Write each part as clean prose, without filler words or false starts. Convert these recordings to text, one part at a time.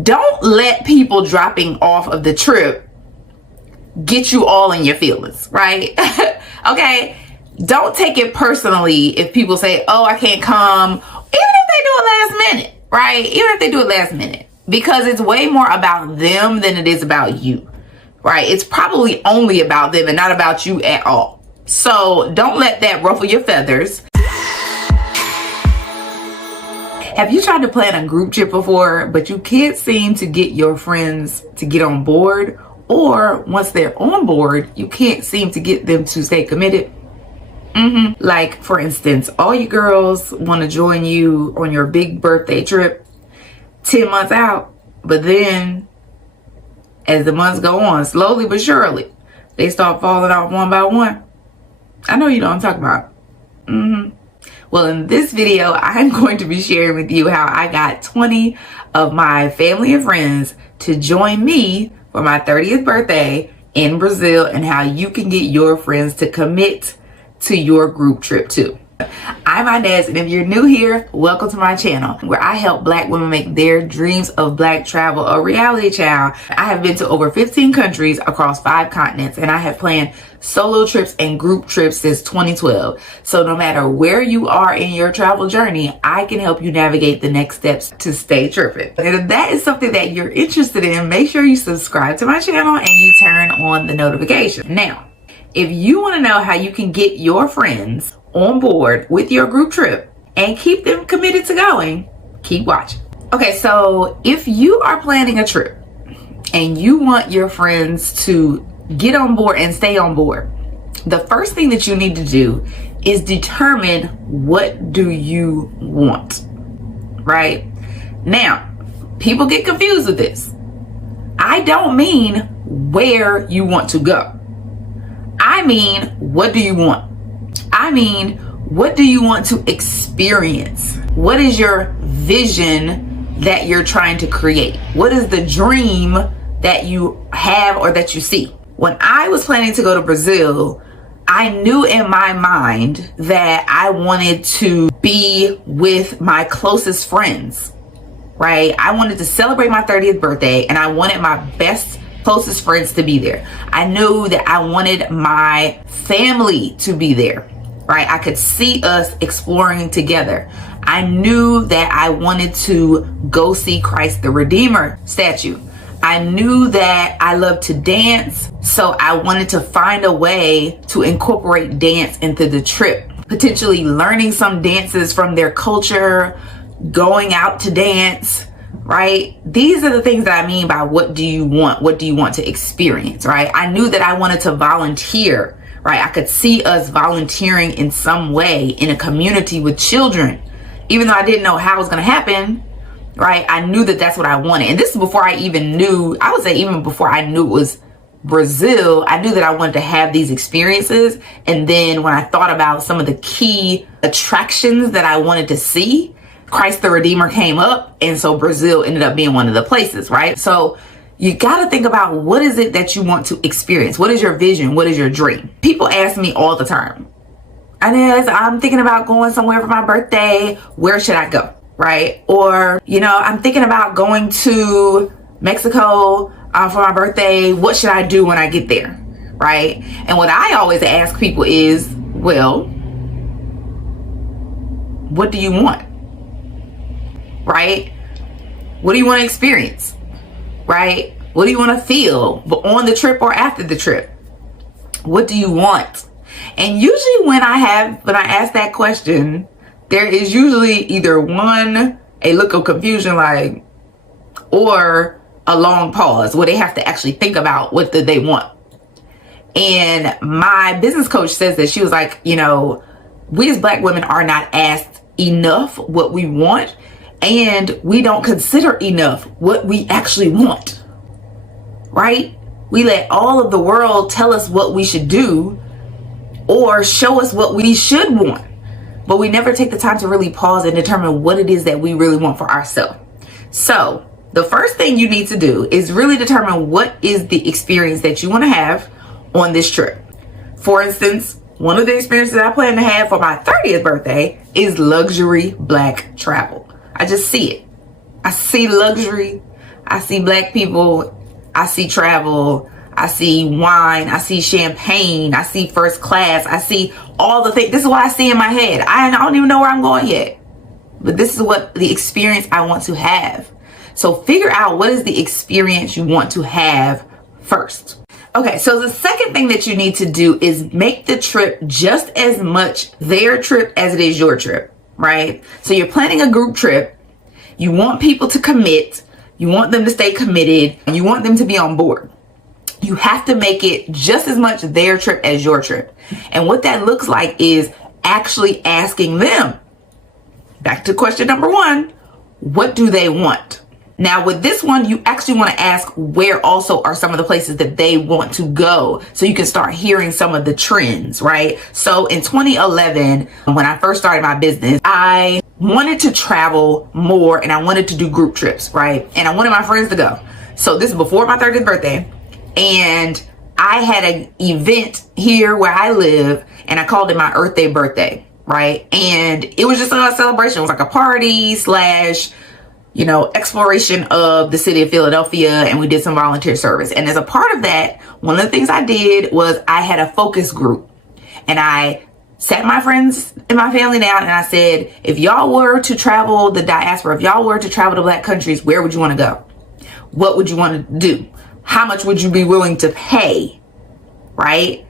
don't let people dropping off of the trip get you all in your feelings, right? Okay, don't take it personally if people say, oh, I can't come, even if they do it last minute, right? Even if they do it last minute, because it's way more about them than it is about you, right? It's probably only about them and not about you at all. So don't let that ruffle your feathers. Have you tried to plan a group trip before, but you can't seem to get your friends to get on board? Or once they're on board, you can't seem to get them to stay committed? Like, for instance, all you girls want to join you on your big birthday trip 10 months out. But then, as the months go on, slowly but surely, they start falling off one by one. I know you know what I'm talking about. Well, in this video, I'm going to be sharing with you how I got 20 of my family and friends to join me for my 30th birthday in Brazil, and how you can get your friends to commit to your group trip too. I'm Inez, and if you're new here, welcome to my channel where I help Black women make their dreams of Black travel a reality, child. I have been to over 15 countries across 5 continents, and I have planned solo trips and group trips since 2012. So no matter where you are in your travel journey, I can help you navigate the next steps to stay tripping. And if that is something that you're interested in, make sure you subscribe to my channel and you turn on the notification. Now, if you want to know how you can get your friends on board with your group trip and keep them committed to going, keep watching. Okay, so if you are planning a trip and you want your friends to get on board and stay on board, the first thing that you need to do is determine, what do you want, right? Now, people get confused with this. I don't mean where you want to go. I mean, what do you want? I mean, what do you want to experience? What is your vision that you're trying to create? What is the dream that you have or that you see? When I was planning to go to Brazil, I knew in my mind that I wanted to be with my closest friends, right? I wanted to celebrate my 30th birthday, and I wanted my best, closest friends to be there. I knew that I wanted my family to be there, right? I could see us exploring together. I knew that I wanted to go see Christ the Redeemer statue. I knew that I love to dance, so I wanted to find a way to incorporate dance into the trip, potentially learning some dances from their culture, going out to dance, right? These are the things that I mean by what do you want? What do you want to experience, right? I knew that I wanted to volunteer, right? I could see us volunteering in some way in a community with children. Even though I didn't know how it was going to happen, right? I knew that that's what I wanted. And this is before I even knew, I would say even before I knew it was Brazil, I knew that I wanted to have these experiences. And then when I thought about some of the key attractions that I wanted to see, Christ the Redeemer came up. And so Brazil ended up being one of the places, right? So you got to think about, what is it that you want to experience? What is your vision? What is your dream? People ask me all the time, Inez, I'm thinking about going somewhere for my birthday. Where should I go? Right? Or, you know, I'm thinking about going to Mexico for my birthday. What should I do when I get there? Right? And what I always ask people is, well, what do you want? Right? What do you want to experience? Right? What do you want to feel on the trip or after the trip? What do you want? And usually when I ask that question, there is usually either a look of confusion, like, or a long pause where they have to actually think about what they want. And my business coach says that, she was like, you know, we as Black women are not asked enough what we want, and we don't consider enough what we actually want, right? We let all of the world tell us what we should do or show us what we should want, but we never take the time to really pause and determine what it is that we really want for ourselves. So the first thing you need to do is really determine what is the experience that you want to have on this trip. For instance, one of the experiences I plan to have for my 30th birthday is luxury Black travel. I just see it. I see luxury. I see black people, I see travel, I see wine, I see champagne, I see first class, I see all the things. This is what I see in my head. I don't even know where I'm going yet. But this is what the experience I want to have. So figure out what is the experience you want to have first. Okay, so the second thing that you need to do is make the trip just as much their trip as it is your trip, right? So you're planning a group trip. You want people to commit. You want them to stay committed. And you want them to be on board. You have to make it just as much their trip as your trip. And what that looks like is actually asking them. Back to question number one, what do they want? Now with this one, you actually want to ask where also are some of the places that they want to go, so you can start hearing some of the trends, right? So in 2011, when I first started my business, I wanted to travel more and I wanted to do group trips, right? And I wanted my friends to go. So this is before my 30th birthday. And I had an event here where I live and I called it my Earth Day birthday, right? And it was just a celebration. It was like a party slash, exploration of the city of Philadelphia, and we did some volunteer service. And as a part of that, one of the things I did was I had a focus group, and I sat my friends and my family down and I said, if y'all were to travel the diaspora, if y'all were to travel to black countries, where would you want to go? What would you want to do? How much would you be willing to pay? Right?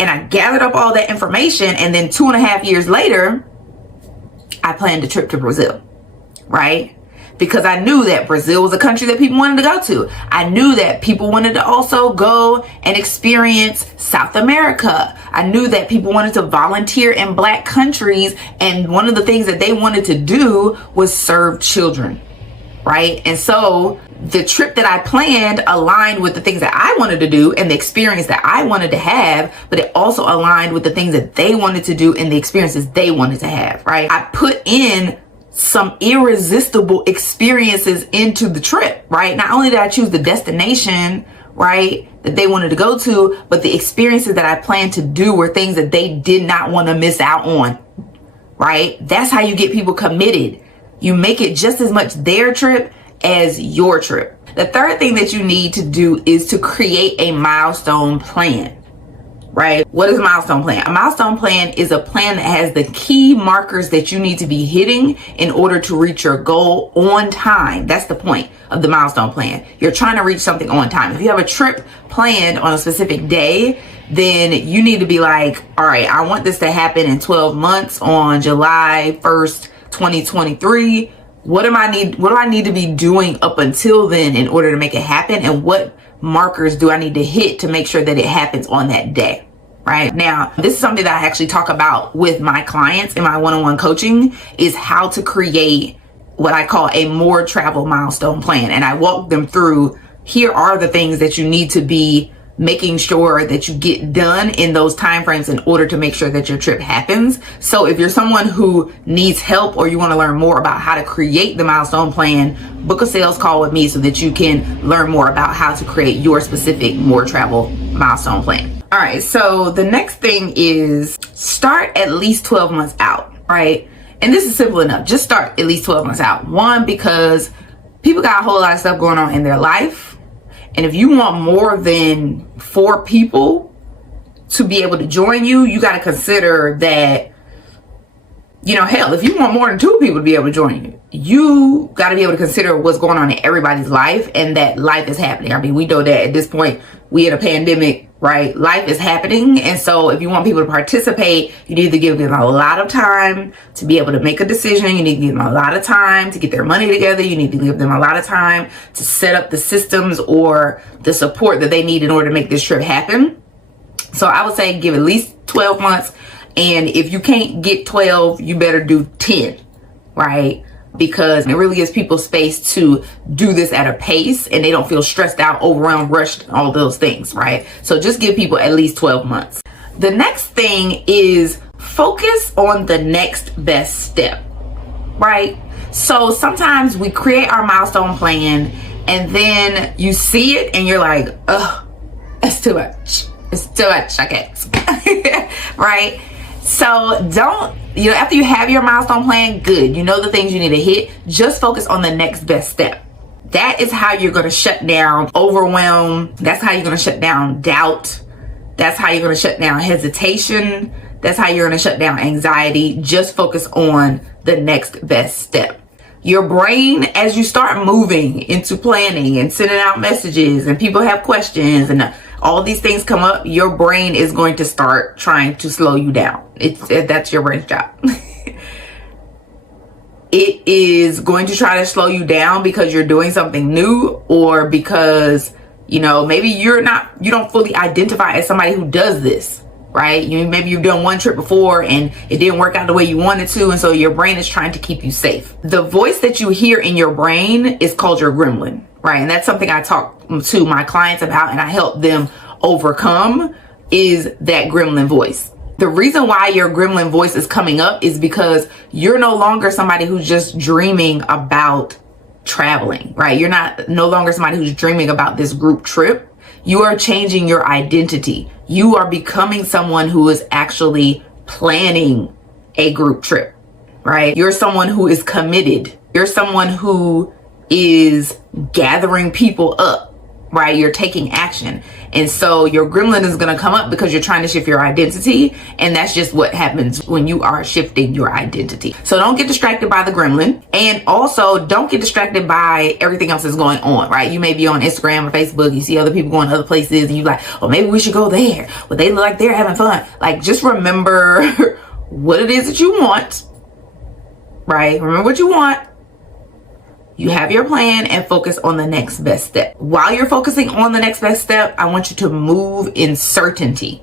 And I gathered up all that information, and then 2.5 years later, I planned a trip to Brazil, right? Because I knew that Brazil was a country that people wanted to go to. I knew that people wanted to also go and experience South America. I knew that people wanted to volunteer in black countries. And one of the things that they wanted to do was serve children, right? And so the trip that I planned aligned with the things that I wanted to do and the experience that I wanted to have, but it also aligned with the things that they wanted to do and the experiences they wanted to have, right? I put in some irresistible experiences into the trip, right? Not only did I choose the destination, right, that they wanted to go to, but the experiences that I planned to do were things that they did not want to miss out on, right? That's how you get people committed. You make it just as much their trip as your trip. The third thing that you need to do is to create a milestone plan. Right? What is a milestone plan? A milestone plan is a plan that has the key markers that you need to be hitting in order to reach your goal on time. That's the point of the milestone plan. You're trying to reach something on time. If you have a trip planned on a specific day, then you need to be like, all right, I want this to happen in 12 months on July 1st, 2023. What do I need to be doing up until then in order to make it happen? And what markers do I need to hit to make sure that it happens on that day? Right now, this is something that I actually talk about with my clients in my one-on-one coaching, is how to create what I call a more travel milestone plan. And I walk them through, here are the things that you need to be making sure that you get done in those timeframes in order to make sure that your trip happens. So if you're someone who needs help or you want to learn more about how to create the milestone plan, book a sales call with me so that you can learn more about how to create your specific more travel milestone plan. All right, so the next thing is start at least 12 months out, right? And this is simple enough. Just start at least 12 months out. One, because people got a whole lot of stuff going on in their life. And if you want more than 4 people to be able to join you, you got to consider that, hell, if you want more than 2 people to be able to join you, you got to be able to consider what's going on in everybody's life and that life is happening. I mean, we know that at this point, we in a pandemic, right? Life is happening. And so if you want people to participate, you need to give them a lot of time to be able to make a decision. You need to give them a lot of time to get their money together. You need to give them a lot of time to set up the systems or the support that they need in order to make this trip happen. So I would say give at least 12 months. And if you can't get 12, you better do 10, right? Because it really gives people space to do this at a pace and they don't feel stressed out, overwhelmed, rushed, all those things, right? So just give people at least 12 months. The next thing is focus on the next best step, right? So sometimes we create our milestone plan and then you see it and you're like, ugh, it's too much. It's too much. I can't, right? So don't, after you have your milestone plan, good. You know the things you need to hit. Just focus on the next best step, That is how you're going to shut down overwhelm. That's how you're going to shut down doubt. That's how you're going to shut down hesitation. That's how you're going to shut down anxiety. Just focus on the next best step. Your brain, as you start moving into planning and sending out messages and people have questions and all these things come up, your brain is going to start trying to slow you down. That's your brain's job. It is going to try to slow you down because you're doing something new, or because, maybe you don't fully identify as somebody who does this, right? Maybe you've done one trip before and it didn't work out the way you wanted to. And so your brain is trying to keep you safe. The voice that you hear in your brain is called your gremlin, right? And that's something I talk to my clients about and I help them overcome, is that gremlin voice. The reason why your gremlin voice is coming up is because you're no longer somebody who's just dreaming about traveling, right? You're no longer somebody who's dreaming about this group trip. You are changing your identity. You are becoming someone who is actually planning a group trip, right? You're someone who is committed. You're someone who is gathering people up, right? You're taking action. And so your gremlin is going to come up because you're trying to shift your identity. And that's just what happens when you are shifting your identity. So don't get distracted by the gremlin. And also don't get distracted by everything else that's going on, right? You may be on Instagram or Facebook. You see other people going to other places and you're like, oh, maybe we should go there. Well, they look like they're having fun. Like, just remember what it is that you want, right? Remember what you want. You have your plan and focus on the next best step. While you're focusing on the next best step, I want you to move in certainty,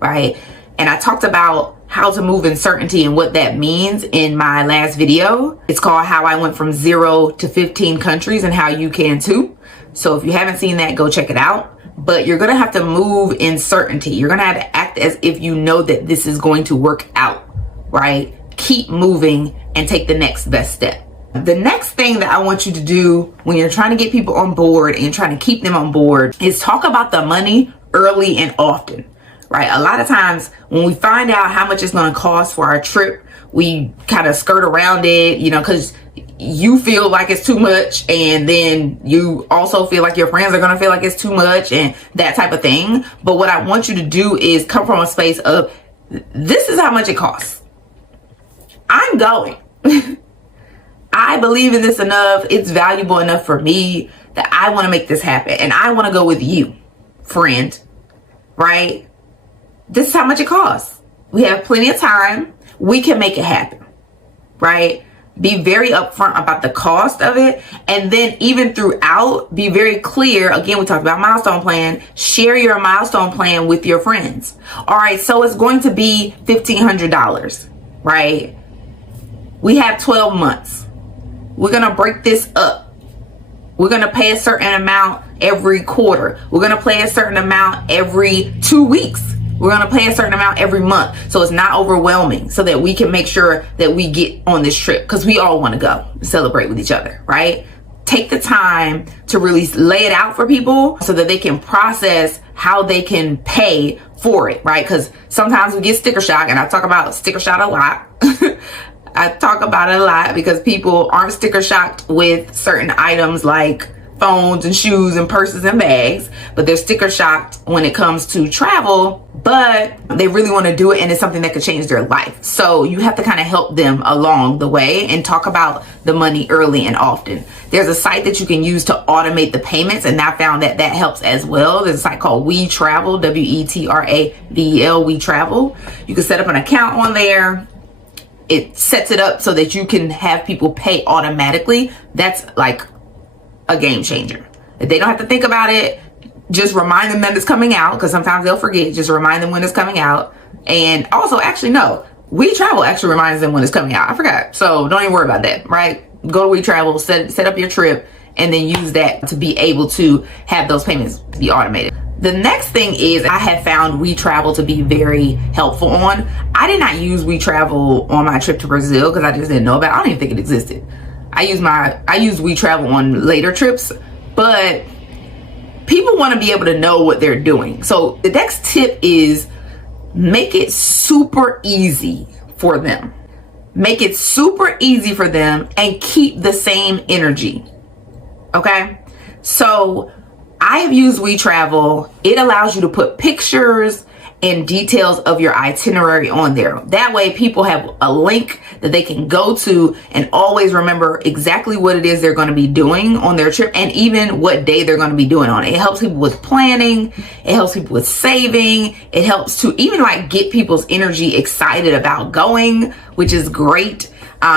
right? And I talked about how to move in certainty and what that means in my last video. It's called How I Went from 0 to 15 Countries and How You Can Too. So if you haven't seen that, go check it out. But you're going to have to move in certainty. You're going to have to act as if you know that this is going to work out, right? Keep moving and take the next best step. The next thing that I want you to do when you're trying to get people on board and you're trying to keep them on board is talk about the money early and often, right? A lot of times when we find out how much it's going to cost for our trip, we kind of skirt around it, because you feel like it's too much, and then you also feel like your friends are going to feel like it's too much and that type of thing. But what I want you to do is come from a space of, this is how much it costs. I'm going. I believe in this enough. It's valuable enough for me that I want to make this happen. And I want to go with you, friend, right? This is how much it costs. We have plenty of time. We can make it happen, right? Be very upfront about the cost of it. And then even throughout, be very clear. Again, we talked about milestone plan. Share your milestone plan with your friends. All right, so it's going to be $1,500, right? We have 12 months. We're going to break this up. We're going to pay a certain amount every quarter. We're going to pay a certain amount every 2 weeks. We're going to pay a certain amount every month. So it's not overwhelming, so that we can make sure that we get on this trip, because we all want to go celebrate with each other, right? Take the time to really lay it out for people so that they can process how they can pay for it, right? Because sometimes we get sticker shock, and I talk about sticker shock a lot. I talk about it a lot because people aren't sticker shocked with certain items like phones and shoes and purses and bags, but they're sticker shocked when it comes to travel, but they really want to do it and it's something that could change their life. So you have to kind of help them along the way and talk about the money early and often. There's a site that you can use to automate the payments, and I found that that helps as well. There's a site called We Travel, WeTravel, We Travel. You can set up an account on there. It sets it up so that you can have people pay automatically. That's like a game changer. If they don't have to think about it, just remind them that it's coming out, because sometimes they'll forget. Just remind them when it's coming out. And also, actually, no, We Travel actually reminds them when it's coming out. I forgot. So don't even worry about that, right? Go to We Travel, set up your trip, and then use that to be able to have those payments be automated. The next thing is, I have found We Travel to be very helpful on. I did not use We Travel on my trip to Brazil because I just didn't know about it. I don't even think it existed. I use We Travel on later trips, but people want to be able to know what they're doing. So the next tip is make it super easy for them. Make it super easy for them and keep the same energy. Okay, so I have used WeTravel. It allows you to put pictures and details of your itinerary on there. That way people have a link that they can go to and always remember exactly what it is they're going to be doing on their trip, and even what day they're going to be doing on it. It helps people with planning. It helps people with saving. It helps to even like get people's energy excited about going, which is great.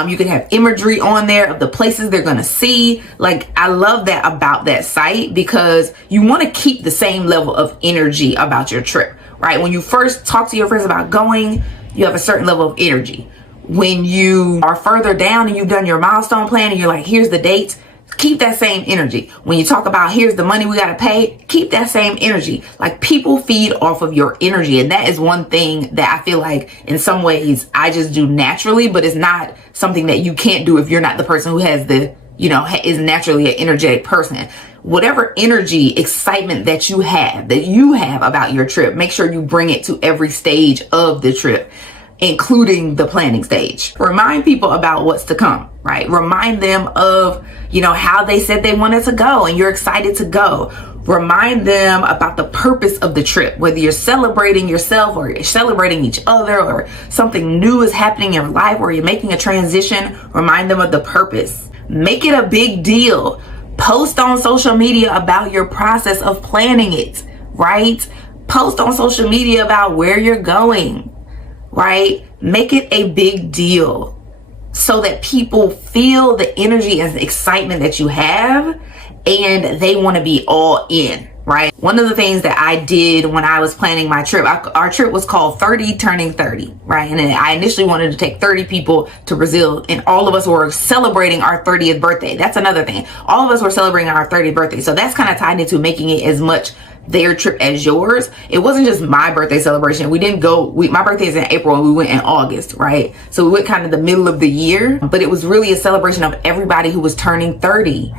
You can have imagery on there of the places they're going to see. Like, I love that about that site, because you want to keep the same level of energy about your trip, right? When you first talk to your friends about going, you have a certain level of energy. When you are further down and you've done your milestone plan and you're like, here's the dates, keep that same energy. When you talk about here's the money we got to pay, keep that same energy. Like, people feed off of your energy. And that is one thing that I feel like in some ways I just do naturally, but it's not something that you can't do if you're not the person who has the, is naturally an energetic person. Whatever energy, excitement that you have about your trip, make sure you bring it to every stage of the trip, including the planning stage. Remind people about what's to come, right? Remind them of, how they said they wanted to go and you're excited to go. Remind them about the purpose of the trip, whether you're celebrating yourself or you're celebrating each other, or something new is happening in your life, or you're making a transition. Remind them of the purpose. Make it a big deal. Post on social media about your process of planning it, right? Post on social media about where you're going, right? Make it a big deal so that people feel the energy and the excitement that you have, and they want to be all in, right? One of the things that I did when I was planning my trip, our trip was called 30 Turning 30, right? And I initially wanted to take 30 people to Brazil, and all of us were celebrating our 30th birthday. That's another thing. All of us were celebrating our 30th birthday. So that's kind of tied into making it as much their trip as yours. It wasn't just my birthday celebration. We didn't go, my birthday is in April and we went in August, right? So we went kind of the middle of the year, but it was really a celebration of everybody who was turning 30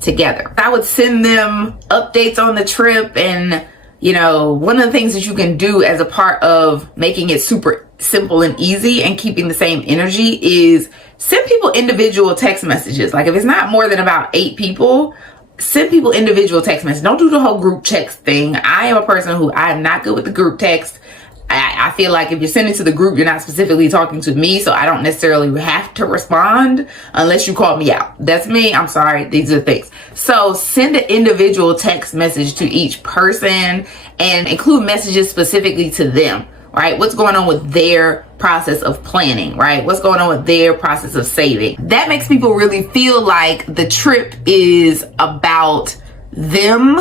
together. I would send them updates on the trip, and one of the things that you can do as a part of making it super simple and easy and keeping the same energy is send people individual text messages. Like, if it's not more than about 8 people, send people individual text messages. Don't do the whole group text thing. I am a person who I'm not good with the group text. I feel like if you're sending to the group, you're not specifically talking to me, so I don't necessarily have to respond unless you call me out. That's me. I'm sorry. These are things. So send an individual text message to each person and include messages specifically to them, right? What's going on with their process of planning, right? What's going on with their process of saving? That makes people really feel like the trip is about them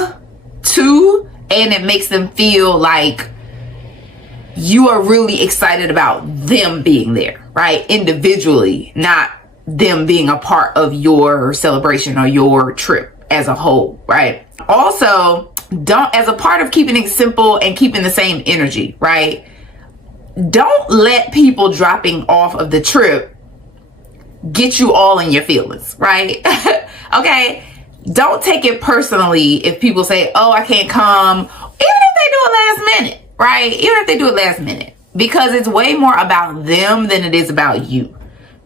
too, and it makes them feel like you are really excited about them being there, right? Individually, not them being a part of your celebration or your trip as a whole, right? Also, as a part of keeping it simple and keeping the same energy, right? Don't let people dropping off of the trip get you all in your feelings, right? Okay? Don't take it personally if people say, oh, I can't come, even if they do it last minute. Right? Even if they do it last minute, because it's way more about them than it is about you,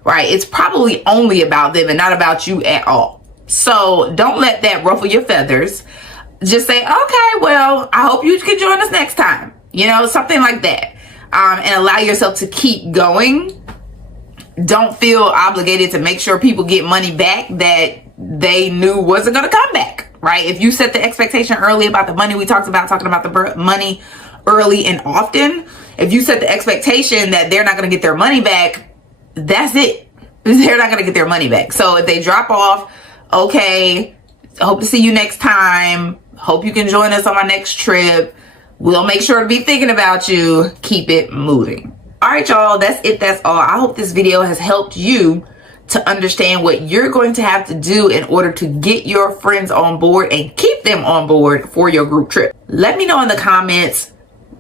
right? It's probably only about them and not about you at all. So don't let that ruffle your feathers. Just say, okay, well, I hope you can join us next time. Something like that. And allow yourself to keep going. Don't feel obligated to make sure people get money back that they knew wasn't going to come back, right? If you set the expectation early about the money, we talking about the money early and often. If you set the expectation that they're not going to get their money back, that's it. They're not going to get their money back. So if they drop off, okay, hope to see you next time. Hope you can join us on our next trip. We'll make sure to be thinking about you. Keep it moving. All right, y'all, that's it. That's all. I hope this video has helped you to understand what you're going to have to do in order to get your friends on board and keep them on board for your group trip. Let me know in the comments,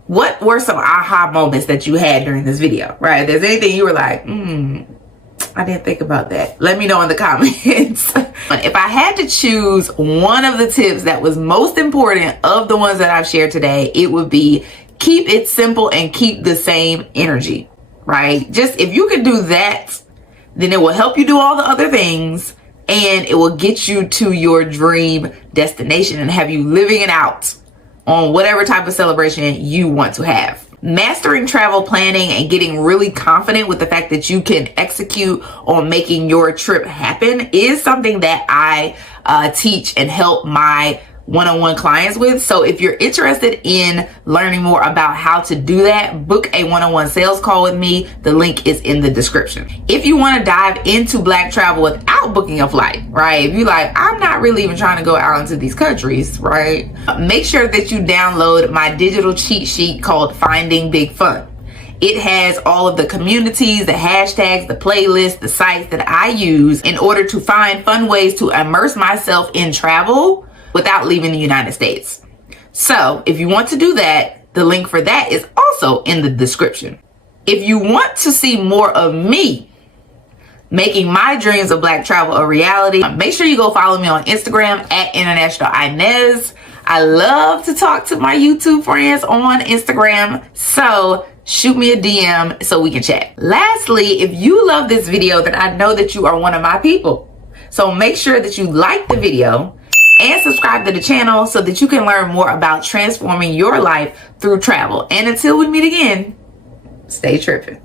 what were some aha moments that you had during this video, right? If there's anything you were like, I didn't think about that, let me know in the comments. If I had to choose one of the tips that was most important of the ones that I've shared today, it would be keep it simple and keep the same energy, right? Just if you can do that, then it will help you do all the other things and it will get you to your dream destination and have you living it out on whatever type of celebration you want to have. Mastering travel planning and getting really confident with the fact that you can execute on making your trip happen is something that I teach and help my one-on-one clients with. So if you're interested in learning more about how to do that, book a one-on-one sales call with me. The link is in the description. If you want to dive into Black travel without booking a flight, right? If you're like, I'm not really even trying to go out into these countries, right? Make sure that you download my digital cheat sheet called Finding Big Fun. It has all of the communities, the hashtags, the playlists, the sites that I use in order to find fun ways to immerse myself in travel without leaving the United States. So if you want to do that, the link for that is also in the description. If you want to see more of me making my dreams of Black travel a reality, make sure you go follow me on Instagram at International Inez. I love to talk to my YouTube friends on Instagram, so shoot me a DM so we can chat. Lastly, if you love this video, then I know that you are one of my people. So make sure that you like the video and subscribe to the channel so that you can learn more about transforming your life through travel. And until we meet again, stay tripping.